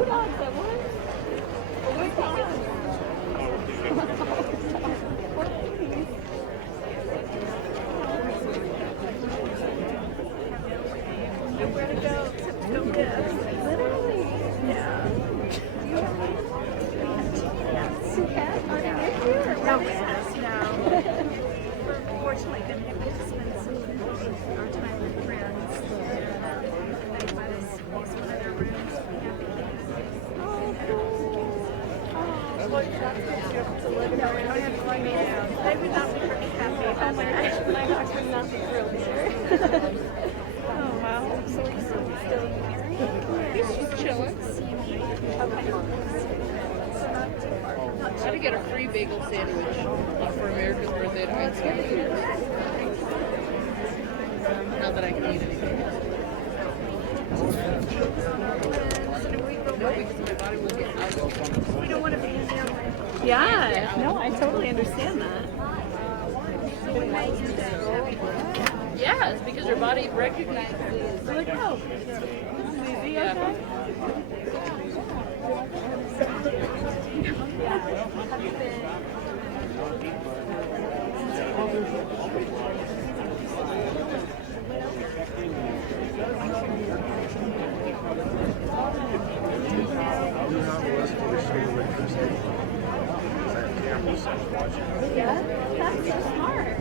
two dogs at once. Oh my God. Nowhere to go except to go get. Literally. Yeah. Two cats are in with you? No, we're fortunately going to get to spend our time with friends. They let us use one of their rooms. Oh, cool. Oh, well, that's good to live in. No, we don't have to write it down. They would not be very happy. Oh my gosh, my dogs would not be thrilled either. Oh, wow. So he's still here? He's just chilling. Okay. I had to get a free bagel sandwich for America's birthday to make sandwiches. Not that I can eat anything. No, because my body will get out. We don't want to be in there. Yeah, no, I totally understand that. Yeah, it's because your body recognizes. Like, oh, Susie, okay? Yeah, that's so smart.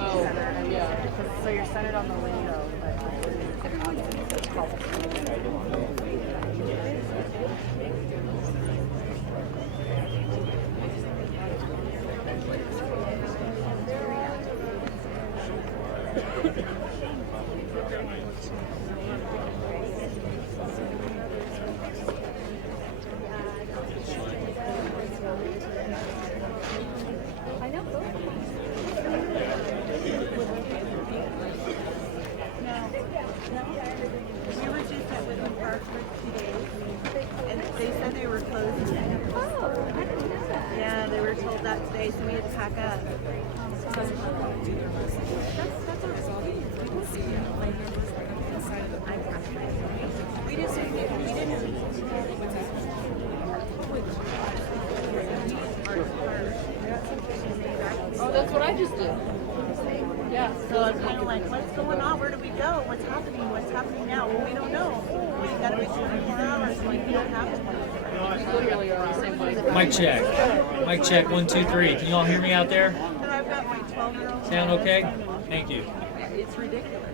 Oh, yeah. So you're centered on the window, but I know both of them. we were just at Woodland Park for 2 days, and they said they were closing. Oh, I didn't know that. Yeah, they were told that today, so we had to pack up. That's We just didn't. Oh, that's what I just did. Yeah. So it's kind of like, what's going on? Where do we go? What's happening? What's happening now? Well, we don't know. We got to wait 24 hours. Like, we don't have 24 hours. We literally are on the same mic. Mic check. Mic check. 1, 2, 3. Can you all hear me out there? And I've got my 12-year-old. Sound okay? Thank you. It's ridiculous.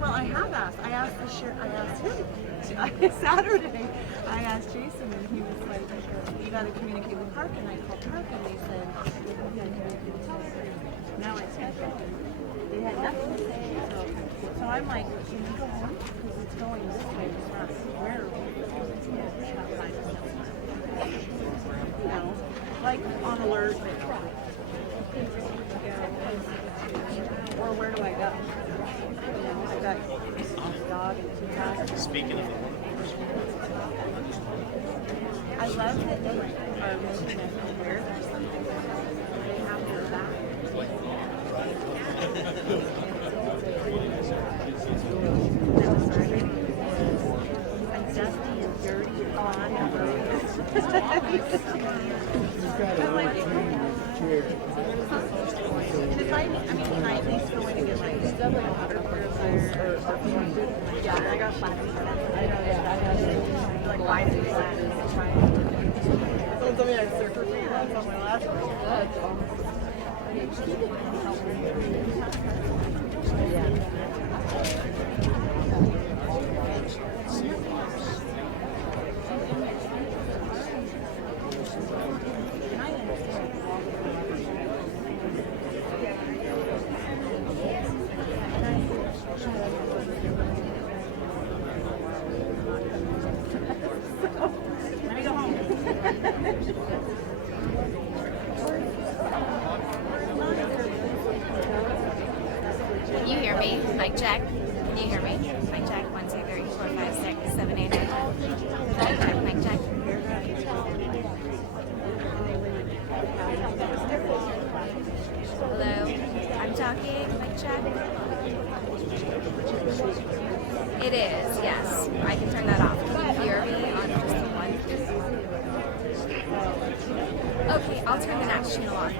Well, I have asked. I asked him Saturday. I asked Jason, and he was like, "You got to communicate with Park." And I called Park, and they said, "You got to communicate with Park." Now it's scheduled. They had nothing to say. So I'm like, "Can you go home? Because it's going this way. It's not where you know, like on alert." Or where do I go? You know, I got a dog and 2 cats. Speaking of I love that they are looking at the where or something. They have their back. And dusty and dirty and on the road. I'm like, and if I mean, can I at least go in and get like water purifier or yeah, I got flat. I know, yeah, I got like wide and flat. Someone told me I had surgery. That's on my last one. Let me go home. Can you hear me? Mic check. Can you hear me? Mic check. 1, 2, 3, 4, 5, 6, 7, 8, 9, 10. Mic check. Mic check. Hello. I'm talking. Mic check. It is. Yes. I can turn that off. Can you hear me on just the one? Okay. I'll turn the next channel on.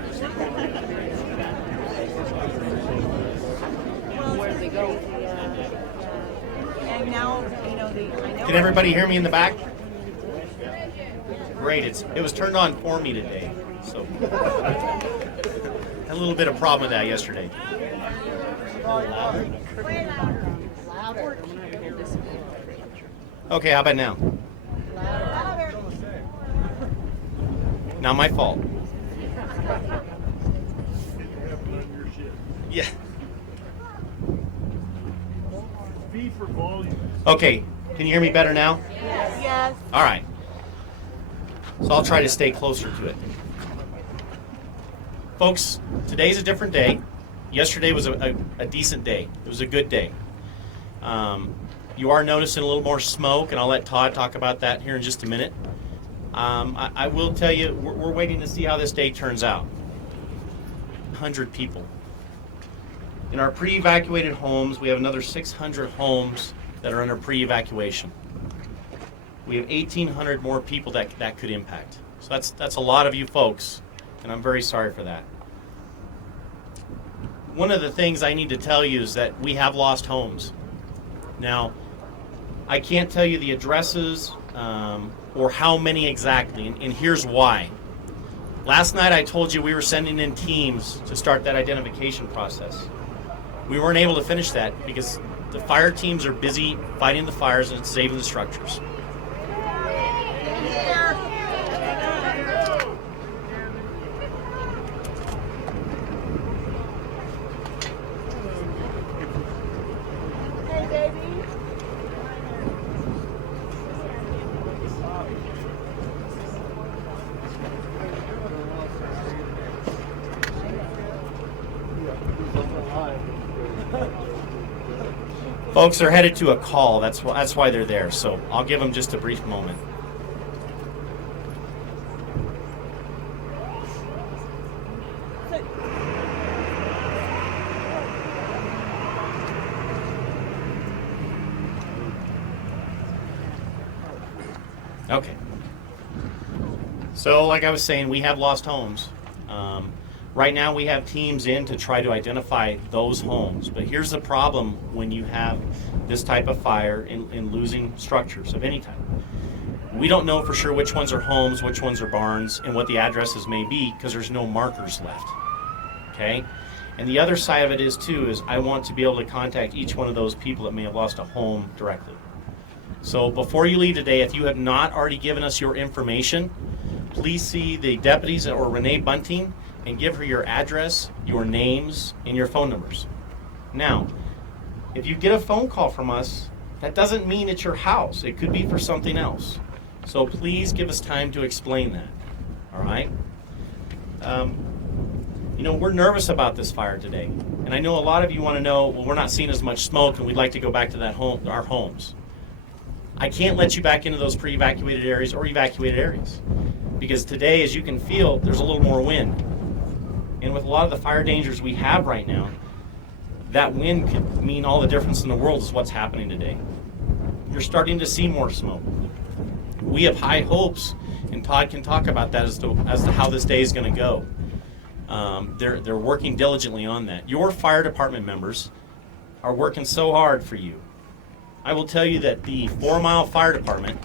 Where'd they go? And now, you know, I know. Can everybody hear me in the back? Great. It was turned on for me today. So had a little bit of problem with that yesterday. Okay, how about now? Not my fault. Yeah. V for volume. Okay, can you hear me better now? Yes. All right. So I'll try to stay closer to it. Folks, today's a different day. Yesterday was a decent day. It was a good day. You are noticing a little more smoke, and I'll let Todd talk about that here in just a minute. I will tell you, we're waiting to see how this day turns out. 100 people. In our pre-evacuated homes, we have another 600 homes that are under pre-evacuation. We have 1,800 more people that could impact. So that's a lot of you folks, and I'm very sorry for that. One of the things I need to tell you is that we have lost homes. Now, I can't tell you the addresses or how many exactly, and here's why. Last night I told you we were sending in teams to start that identification process. We weren't able to finish that because the fire teams are busy fighting the fires and saving the structures. Folks are headed to a call. That's why they're there. So I'll give them just a brief moment. Okay. So like I was saying, we have lost homes. Right now we have teams in to try to identify those homes. But here's the problem when you have this type of fire in losing structures of any type. We don't know for sure which ones are homes, which ones are barns, and what the addresses may be because there's no markers left. Okay? And the other side of it is I want to be able to contact each one of those people that may have lost a home directly. So before you leave today, if you have not already given us your information, please see the deputies or Renee Bunting and give her your address, your names, and your phone numbers. Now, if you get a phone call from us, that doesn't mean it's your house. It could be for something else. So please give us time to explain that. All right? We're nervous about this fire today. And I know a lot of you want to know, well, we're not seeing as much smoke and we'd like to go back to our homes. I can't let you back into those pre-evacuated areas or evacuated areas. Because today, as you can feel, there's a little more wind. And with a lot of the fire dangers we have right now, that wind could mean all the difference in the world is what's happening today. You're starting to see more smoke. We have high hopes, and Todd can talk about that as to how this day is going to go. They're working diligently on that. Your fire department members are working so hard for you. I will tell you that the 4 Mile Fire Department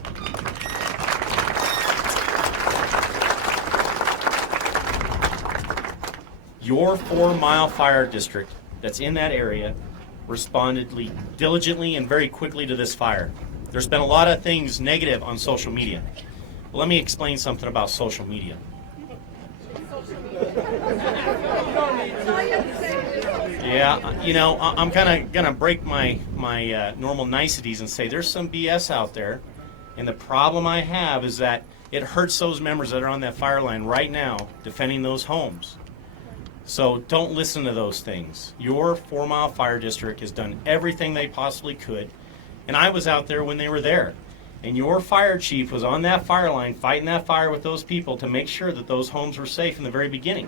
Your 4-mile fire district that's in that area responded diligently and very quickly to this fire. There's been a lot of things negative on social media. Well, let me explain something about social media. Yeah, you know, I'm kind of going to break my normal niceties and say there's some BS out there. And the problem I have is that it hurts those members that are on that fire line right now defending those homes. So don't listen to those things. Your 4-mile fire district has done everything they possibly could. And I was out there when they were there. And your fire chief was on that fire line fighting that fire with those people to make sure that those homes were safe in the very beginning.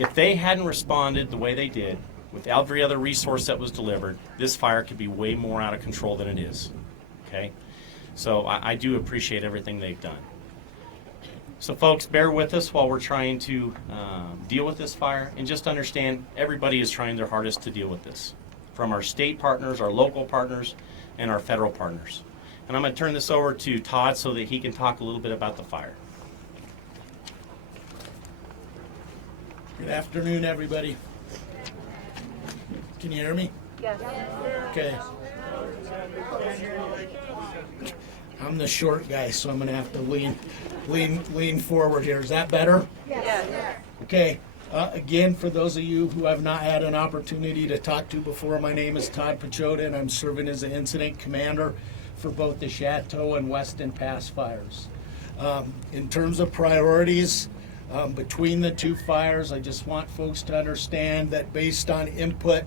If they hadn't responded the way they did, with every other resource that was delivered, this fire could be way more out of control than it is. Okay? So I do appreciate everything they've done. So folks, bear with us while we're trying to deal with this fire, and just understand everybody is trying their hardest to deal with this, from our state partners, our local partners, and our federal partners. And I'm going to turn this over to Todd so that he can talk a little bit about the fire. Good afternoon, everybody. Can you hear me? Yes. Okay. I'm the short guy, so I'm going to have to lean forward here. Is that better? Yes. Okay. Again, for those of you who have not had an opportunity to talk to before, my name is Todd Pachota, and I'm serving as the incident commander for both the Chateau and Weston Pass fires. In terms of priorities, between the two fires, I just want folks to understand that based on input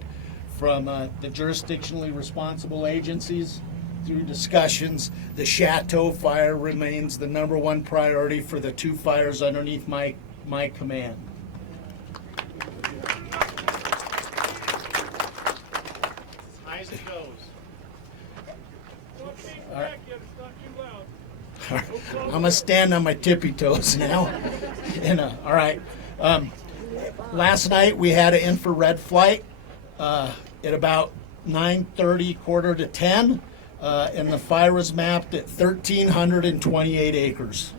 from the jurisdictionally responsible agencies through discussions, the Chateau fire remains the #1 priority for the two fires underneath my command. As high as it goes. I'm gonna stand on my tippy toes now. And, all right. Last night we had an infrared flight at about 9:30, quarter to 10, and the fire was mapped at 1,328 acres.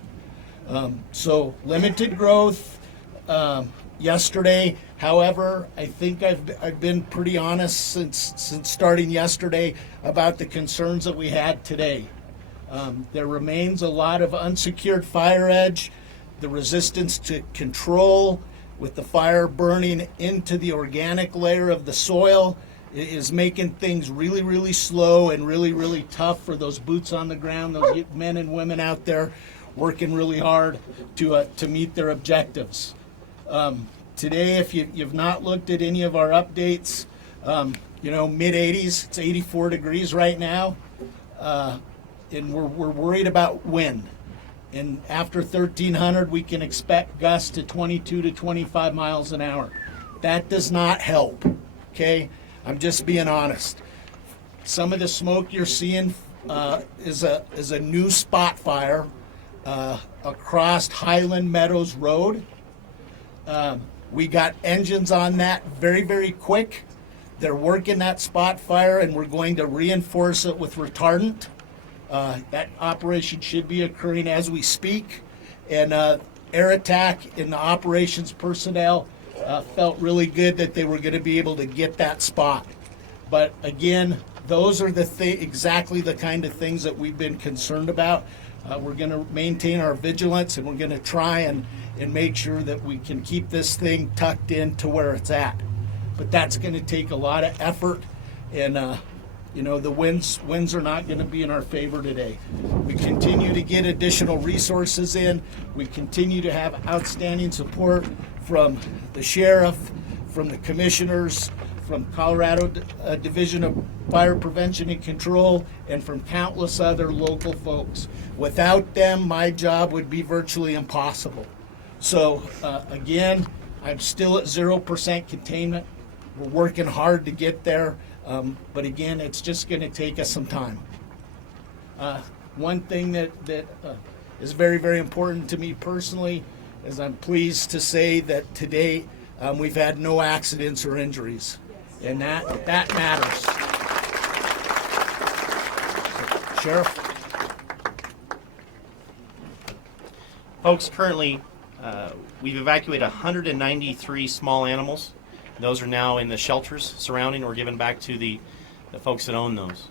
So limited growth. Yesterday, however, I think I've been pretty honest since starting yesterday about the concerns that we had today. There remains a lot of unsecured fire edge. The resistance to control with the fire burning into the organic layer of the soil is making things really, really slow and really, really tough for those boots on the ground, those men and women out there working really hard to meet their objectives. Today, if you've not looked at any of our updates, mid-80s, it's 84 degrees right now, and we're worried about wind. And after 1,300, we can expect gusts to 22 to 25 miles an hour. That does not help, okay? I'm just being honest. Some of the smoke you're seeing is a new spot fire across Highland Meadows Road. We got engines on that very, very quick. They're working that spot fire, and we're going to reinforce it with retardant. That operation should be occurring as we speak. And Air Attack and the operations personnel felt really good that they were going to be able to get that spot. But again, those are exactly the kind of things that we've been concerned about. We're going to maintain our vigilance, and we're going to try and make sure that we can keep this thing tucked in to where it's at. But that's going to take a lot of effort, and the winds are not going to be in our favor today. We continue to get additional resources in. We continue to have outstanding support from the sheriff, from the commissioners, from Colorado Division of Fire Prevention and Control, and from countless other local folks. Without them, my job would be virtually impossible. So again, I'm still at 0% containment. We're working hard to get there, but again, it's just going to take us some time. One thing that is very, very important to me personally is I'm pleased to say that today we've had no accidents or injuries, and that matters. So, Sheriff? Folks, currently we've evacuated 193 small animals. Those are now in the shelters surrounding or given back to the folks that own those.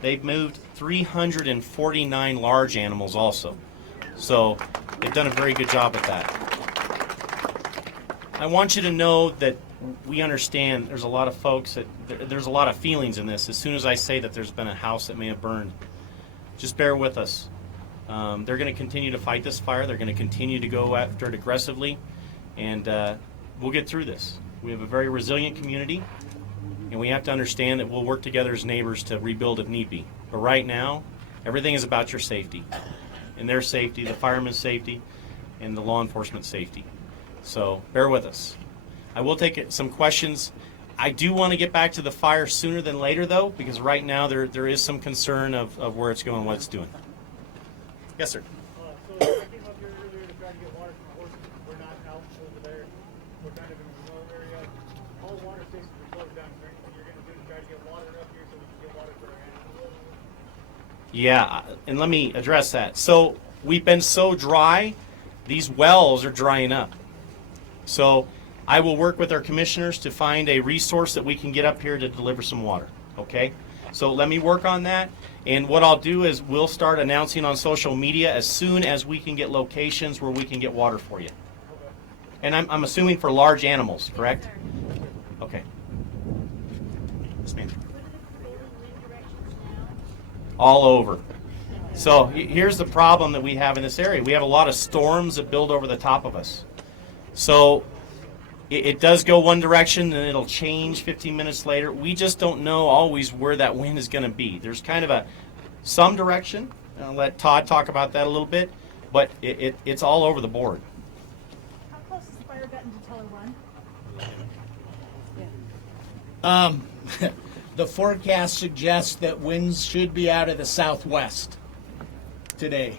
They've moved 349 large animals also. So they've done a very good job at that. I want you to know that we understand there's a lot of folks there's a lot of feelings in this. As soon as I say that there's been a house that may have burned, just bear with us. They're going to continue to fight this fire. They're going to continue to go after it aggressively, and we'll get through this. We have a very resilient community, and we have to understand that we'll work together as neighbors to rebuild if need be. But right now, everything is about your safety, and their safety, the firemen's safety, and the law enforcement safety. So bear with us. I will take some questions. I do want to get back to the fire sooner than later, though, because right now there is some concern of where it's going, what it's doing. Yes, sir. So I came up here earlier to try to get water from the horses. We're not out over there. We're kind of in a remote area. All water stations are closed down. Is there anything you're going to do to try to get water up here so we can get water for our animals? Yeah, and let me address that. So we've been so dry, these wells are drying up. So I will work with our commissioners to find a resource that we can get up here to deliver some water, okay? So let me work on that, and what I'll do is we'll start announcing on social media as soon as we can get locations where we can get water for you. And I'm assuming for large animals, correct? Okay. Yes, ma'am. All over. So here's the problem that we have in this area. We have a lot of storms that build over the top of us. So it does go one direction and it'll change 15 minutes later. We just don't know always where that wind is going to be. There's kind of some direction. I'll let Todd talk about that a little bit, but it's all over the board. How close has the fire gotten to Teller 1? The forecast suggests that winds should be out of the southwest today.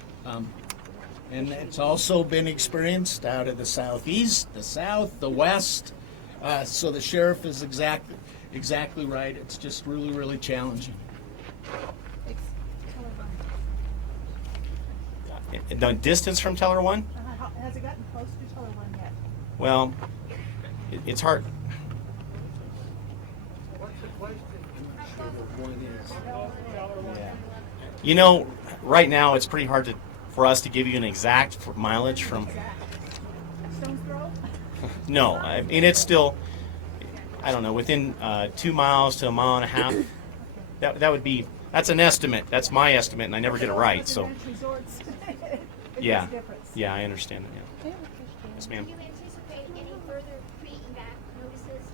And it's also been experienced out of the southeast, the south, the west. So the sheriff is exactly right. It's just really, really challenging. The distance from Teller 1? Has it gotten close to Teller 1 yet? Well, it's hard. You know, right now it's pretty hard for us to give you an exact mileage from. Stone's throw? No, I mean it's still, I don't know, within 2 miles to a mile and a half. That would be, that's an estimate. That's my estimate, and I never get it right. So Resorts. It yeah, makes a difference. yeah, I understand that. Yeah. Yes, ma'am. Do you anticipate any further pre-evac notices?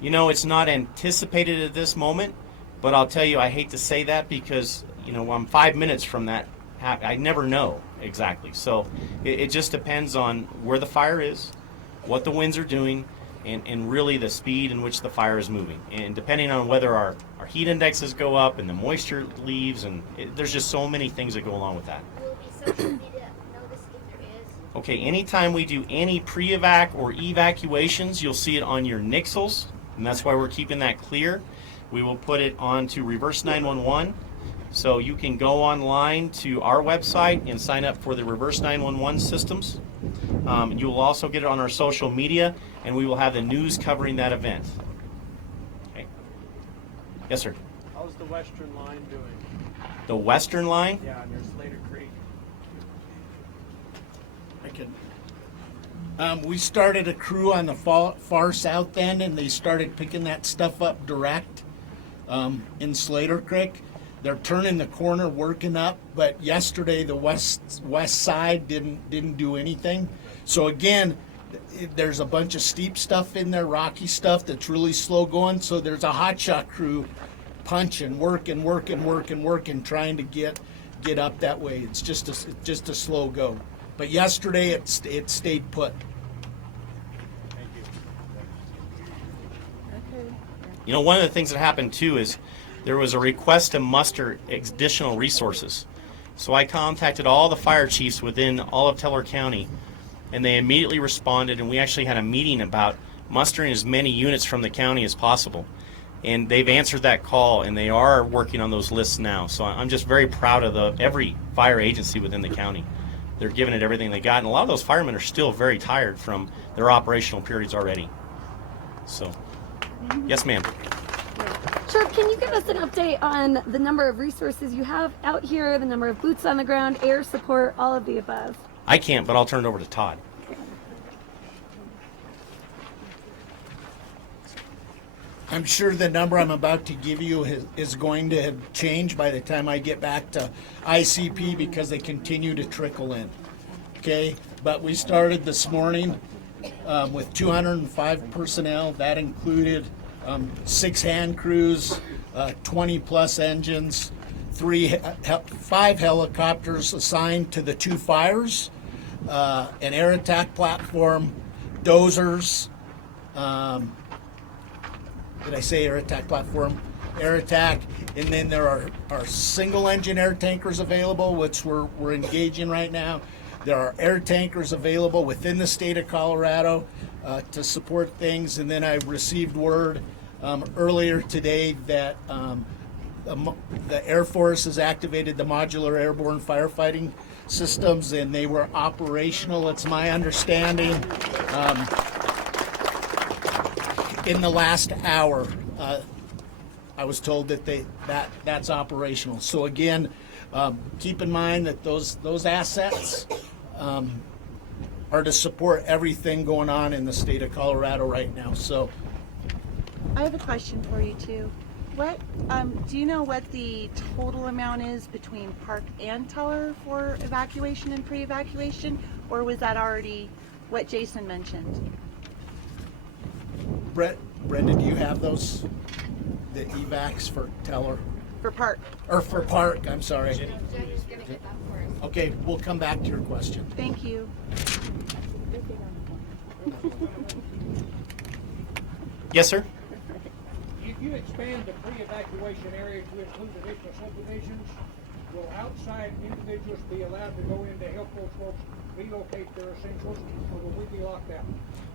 You know, it's not anticipated at this moment, but I'll tell you, I hate to say that because I'm 5 minutes from that. I never know exactly. So it just depends on where the fire is, what the winds are doing, and really the speed in which the fire is moving. And depending on whether our heat indexes go up and the moisture leaves, and there's just so many things that go along with that. Will be social media notice if there is? Okay, anytime we do any pre-evac or evacuations, you'll see it on your nixles, and that's why we're keeping that clear. We will put it onto Reverse 911. So you can go online to our website and sign up for the Reverse 911 systems. You will also get it on our social media, and we will have the news covering that event. Okay. Yes, sir. How's the western line doing? The western line? Yeah, near Slater Creek. We started a crew on the far south end, and they started picking that stuff up direct in Slater Creek. They're turning the corner, working up, but yesterday the west side didn't do anything. So again, there's a bunch of steep stuff in there, rocky stuff that's really slow going. So there's a hotshot crew punching, working, trying to get up that way. It's just a slow go. But yesterday it stayed put. You know, one of the things that happened too is there was a request to muster additional resources. So I contacted all the fire chiefs within all of Teller County, and they immediately responded, and we actually had a meeting about mustering as many units from the county as possible. And they've answered that call, and they are working on those lists now. So I'm just very proud of every fire agency within the county. They're giving it everything they got, and a lot of those firemen are still very tired from their operational periods already. So, yes, ma'am. Sheriff, can you give us an update on the number of resources you have out here, the number of boots on the ground, air support, all of the above? I can't, but I'll turn it over to Todd. I'm sure the number I'm about to give you is going to have changed by the time I get back to ICP because they continue to trickle in. Okay, but we started this morning with 205 personnel. That included 6 hand crews, 20 plus engines, 5 helicopters assigned to the 2 fires, an air attack platform, dozers. Did I say air attack platform? Air attack, and then there are single engine air tankers available, which we're engaging right now. There are air tankers available within the state of Colorado to support things, and then I received word earlier today that the Air Force has activated the modular airborne firefighting systems, and they were operational, it's my understanding, in the last hour. I was told that that's operational. So again, keep in mind that those assets are to support everything going on in the state of Colorado right now. So I have a question for you too. What do you know what the total amount is between Park and Teller for evacuation and pre-evacuation, or was that already what Jason mentioned? Brenda, do you have those? The evacs for Teller? For Park. Or for Park, I'm sorry. Okay, we'll come back to your question. Thank you. Yes, sir? If you expand the pre-evacuation area to include additional subdivisions, will outside individuals be allowed to go in to help those folks relocate their essentials, or will we be locked out?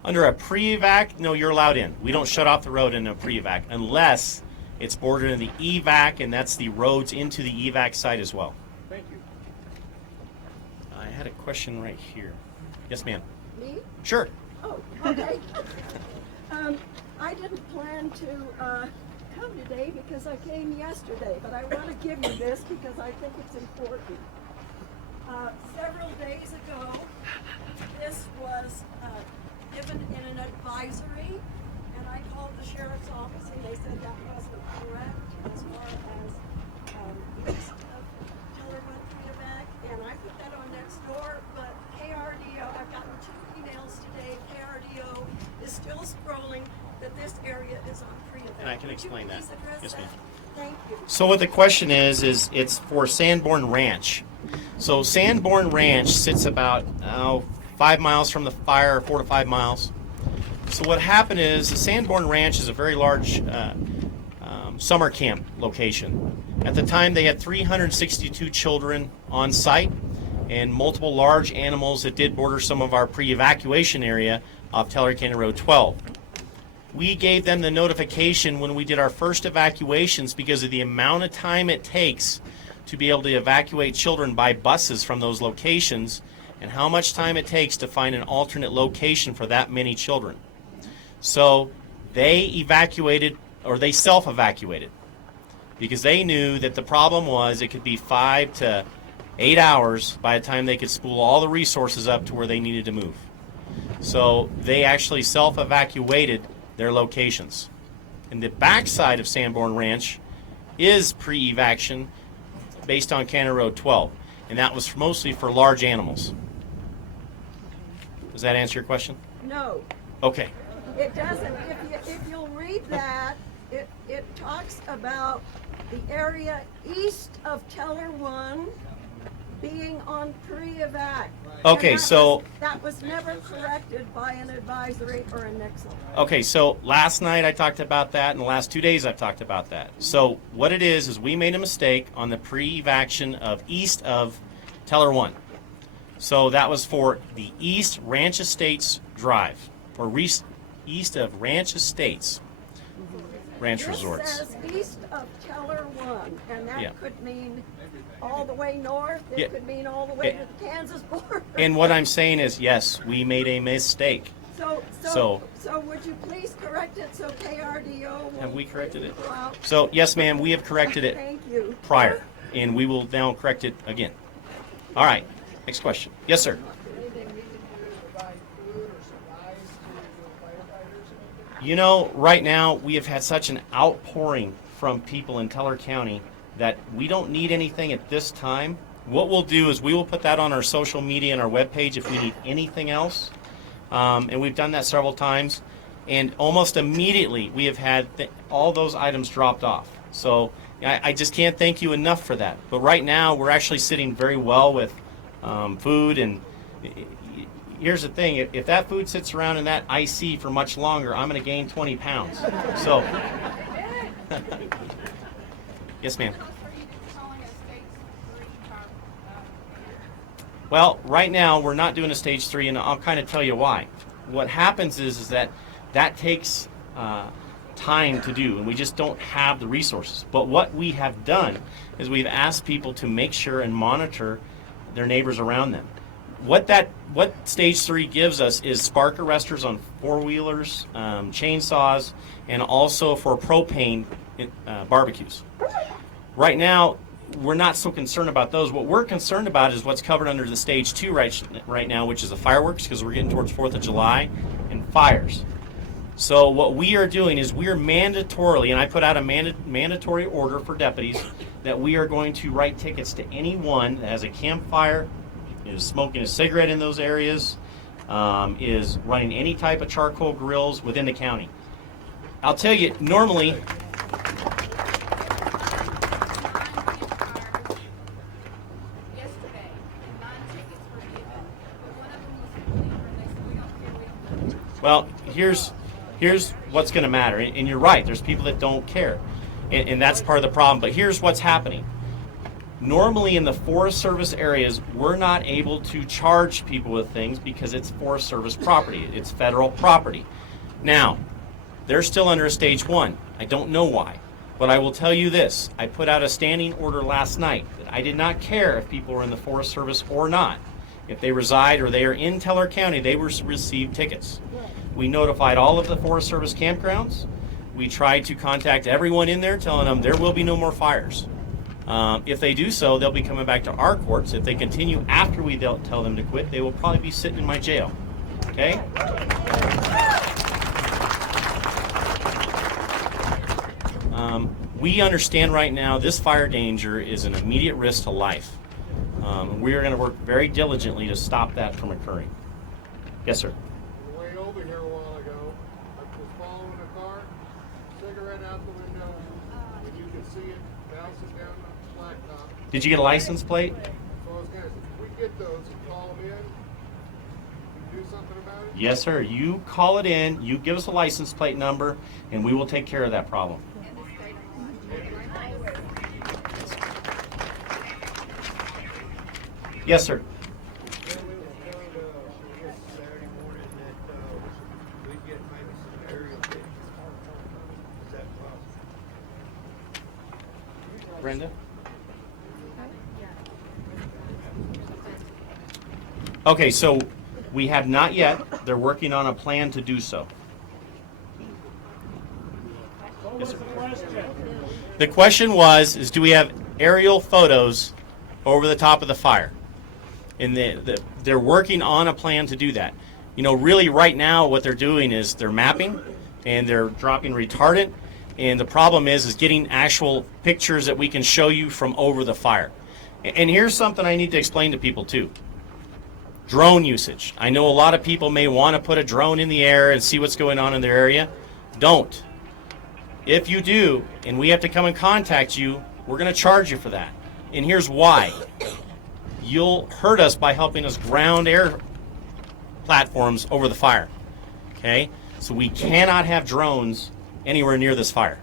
Under a pre-evac, no, you're allowed in. We don't shut off the road in a pre-evac unless it's bordered in the evac, and that's the roads into the evac site as well. Thank you. I had a question right here. Yes, ma'am. Me? Sure. Oh, okay. I didn't plan to come today because I came yesterday, but I want to give you this because I think it's important. Several days ago, this was given in an advisory, and I called the sheriff's office and they said that wasn't correct as far as east of Teller Evac, and I put that on next door, but KRDO, I've gotten 2 emails today, KRDO is still scrolling that this area is on pre-evac. And I can explain that. Yes, ma'am. Thank you. So what the question is it's for Sanborn Ranch. So Sanborn Ranch sits about 5 miles from the fire, 4 to 5 miles. So what happened is the Sanborn Ranch is a very large summer camp location. At the time, they had 362 children on site and multiple large animals that did border some of our pre-evacuation area off Teller Canyon Road 12. We gave them the notification when we did our first evacuations because of the amount of time it takes to be able to evacuate children by buses from those locations and how much time it takes to find an alternate location for that many children. So they evacuated, or they self-evacuated, because they knew that the problem was it could be 5 to 8 hours by the time they could spool all the resources up to where they needed to move. So they actually self-evacuated their locations. And the backside of Sanborn Ranch is pre-evacuation based on Cannon Road 12, and that was mostly for large animals. Does that answer your question? No, Okay. it doesn't. If you'll read that, it talks about the area east of Teller 1 being on pre-evac. Okay, And so that was never corrected by an advisory or a nixle. Okay, so last night I talked about that, and the last 2 days I've talked about that. So what it is we made a mistake on the pre-evacuation of east of Teller 1. So that was for the East Ranch Estates Drive, or east of Ranch Estates. Ranch this Resorts. says east of Keller 1, and that Yeah. could mean all the way north. It Yeah. could mean all the way to the Kansas border. And what I'm saying is, yes, we made a mistake. So would you please correct it so KRDO will Have we corrected it? go out? So, yes, ma'am, we have corrected it Thank you. prior, and we will now correct it again. All right, next question. Yes, sir. You know, right now we have had such an outpouring from people in Teller County that we don't need anything at this time. What we'll do is we will put that on our social media and our webpage if we need anything else. And we've done that several times. And almost immediately we have had all those items dropped off. So I just can't thank you enough for that. But right now we're actually sitting very well with food. And here's the thing, if that food sits around in that IC for much longer, I'm going to gain 20 pounds. So, yes, ma'am. Well, right now we're not doing a stage 3, and I'll kind of tell you why. What happens is that takes time to do, and we just don't have the resources. But what we have done is we've asked people to make sure and monitor their neighbors around them. What stage 3 gives us is spark arresters on 4-wheelers, chainsaws, and also for propane barbecues. Right now, we're not so concerned about those. What we're concerned about is what's covered under the stage 2 right now, which is the fireworks, because we're getting towards 4th of July, and fires. So what we are doing is we are mandatorily, and I put out a mandatory order for deputies, that we are going to write tickets to anyone that has a campfire, is smoking a cigarette in those areas, is running any type of charcoal grills within the county. I'll tell you, normally, well, here's what's going to matter. And you're right, there's people that don't care. And that's part of the problem. But here's what's happening. Normally in the Forest Service areas, we're not able to charge people with things because it's Forest Service property. It's federal property. Now, they're still under a stage 1. I don't know why. But I will tell you this. I put out a standing order last night that I did not care if people were in the Forest Service or not. If they reside or they are in Teller County, they will receive tickets. We notified all of the Forest Service campgrounds. We tried to contact everyone in there, telling them there will be no more fires. If they do so, they'll be coming back to our courts. If they continue after we tell them to quit, they will probably be sitting in my jail. Okay? We understand right now this fire danger is an immediate risk to life. We are going to work very diligently to stop that from occurring. Yes, sir. On the way over here a while ago, I was following a car, cigarette out the window, and you could see it bouncing down the blacktop. Did you get a license plate? So I was going to say, if we get those and call them in, do something about it? Yes, sir. You call it in, you give us a license plate number, and we will take care of that problem. Yes, sir. Brenda? Okay, so we have not yet. They're working on a plan to do so. Yes, sir. The question was, do we have aerial photos over the top of the fire? And they're working on a plan to do that. You know, really right now what they're doing is they're mapping and they're dropping retardant. And the problem is getting actual pictures that we can show you from over the fire. And here's something I need to explain to people too. Drone usage. I know a lot of people may want to put a drone in the air and see what's going on in their area. Don't. If you do, and we have to come and contact you, we're going to charge you for that. And here's why. You'll hurt us by helping us ground air platforms over the fire. Okay? So we cannot have drones anywhere near this fire.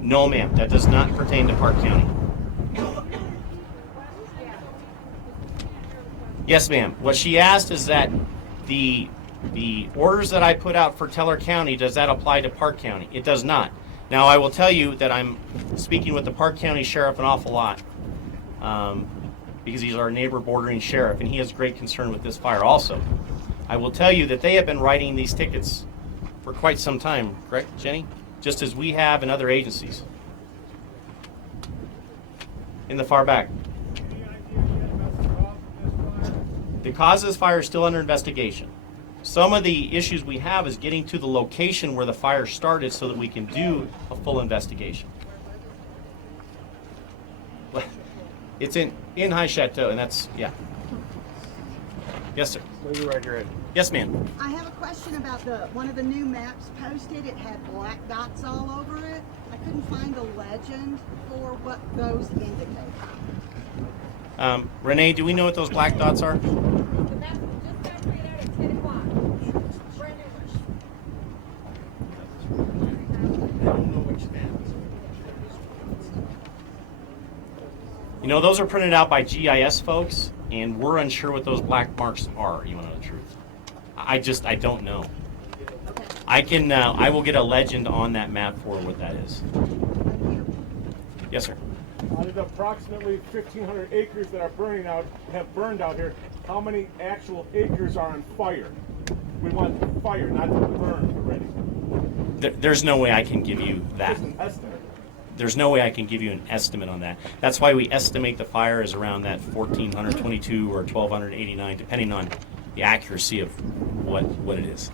No, ma'am. That does not pertain to Park County. Yes, ma'am. What she asked is that the orders that I put out for Teller County, does that apply to Park County? It does not. Now, I will tell you that I'm speaking with the Park County Sheriff an awful lot because he's our neighbor bordering sheriff, and he has great concern with this fire also. I will tell you that they have been writing these tickets for quite some time, correct, Jenny? Just as we have in other agencies. In the far back. Any idea yet about the cause of this fire? The cause of this fire is still under investigation. Some of the issues we have is getting to the location where the fire started so that we can do a full investigation. It's in High Chateau, and that's, yeah. Yes, sir. Lady right here. Yes, ma'am. I have a question about one of the new maps posted. It had black dots all over it. I couldn't find a legend for what those indicate. Renee, do we know what those black dots are? The map just got printed out at 10 o'clock. Brand You know, those are printed out by GIS folks, and we're unsure what those black marks are, you want to know the truth. I don't know. I will get a legend on that map for what that is. Yes, sir. Out of the approximately 1,500 acres that have burned out here, how many actual acres are on fire? We want fire, not to burn already. There's no way I can give you that. Just an estimate. There's no way I can give you an estimate on that. That's why we estimate the fire is around that 1,422 or 1,289, depending on the accuracy of what it is.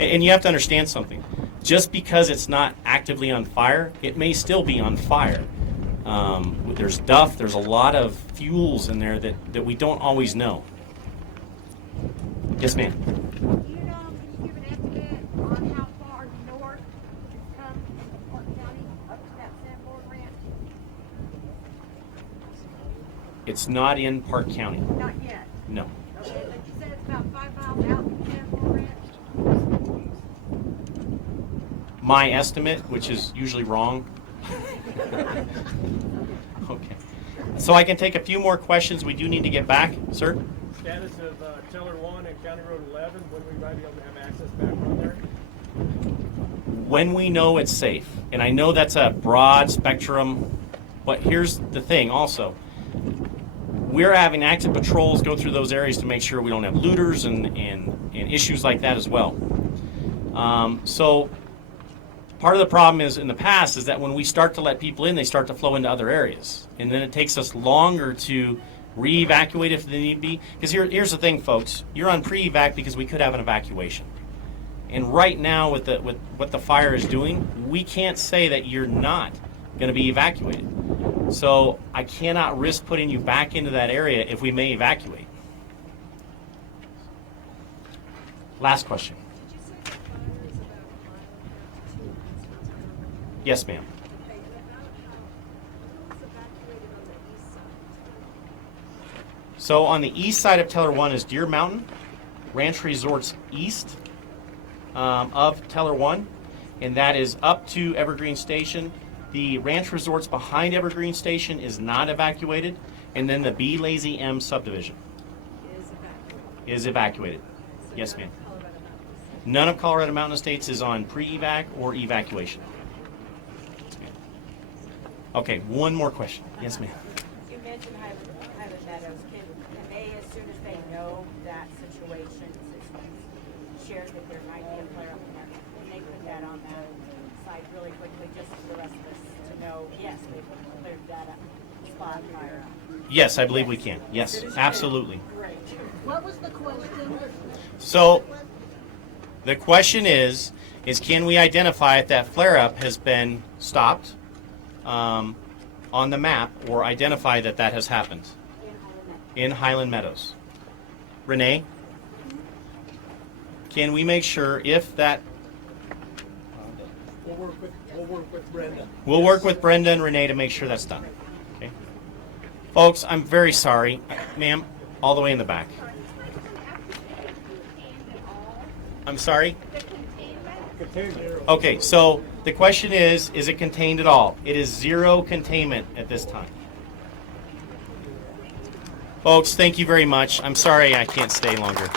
And you have to understand something. Just because it's not actively on fire, it may still be on fire. There's duff, there's a lot of fuels in there that we don't always know. Yes, ma'am. can you give an estimate on how far north it's come from Park County up to that Sanborn Ranch? It's not in Park County. Not yet. No. Okay, but you said it's about 5 miles out from Sanborn Ranch? My estimate, which is usually wrong. Okay. So I can take a few more questions. We do need to get back, sir. Status of Teller 1 and County Road 11, when we might be able to have access back on there? When we know it's safe. And I know that's a broad spectrum, but here's the thing also. We're having active patrols go through those areas to make sure we don't have looters and issues like that as well. So part of the problem is in the past is that when we start to let people in, they start to flow into other areas. And then it takes us longer to re-evacuate if they need be. Because here's the thing, folks. You're on pre-evac because we could have an evacuation. And right now with what the fire is doing, we can't say that you're not going to be evacuated. So I cannot risk putting you back into that area if we may evacuate. Last question. Did you say the fire is about a mile and a half to 2 miles from town? Yes, ma'am. Okay, and about who was evacuated on the east side? So on the east side of Teller 1 is Deer Mountain, Ranch Resorts east of Teller 1, and that is up to Evergreen Station. The Ranch Resorts behind Evergreen Station is not evacuated, and then the B Lazy M subdivision is evacuated. Yes, ma'am. None of Colorado Mountain Estates is on pre-evac or evacuation. Yes, ma'am. Okay, one more question. Yes, ma'am. You mentioned Highland Meadows. Can they, as soon as they know that situation, since you shared that there might be a flare up there, can they put that on that site really quickly, just for the rest of us to know, yes, they've cleared that up, spot fire up? Yes, I believe we can. Yes, absolutely. Great. What was the question? So the question is can we identify if that flare-up has been stopped on the map or identify that has happened in Highland Meadows? Renee, can we make sure if that... We'll work with Brenda. We'll work with Brenda and Renee to make sure that's done. Okay. Folks, I'm very sorry. Ma'am, all the way in the back. I'm sorry? Okay, so the question is it contained at all? It is zero containment at this time. Folks, thank you very much. I'm sorry I can't stay longer.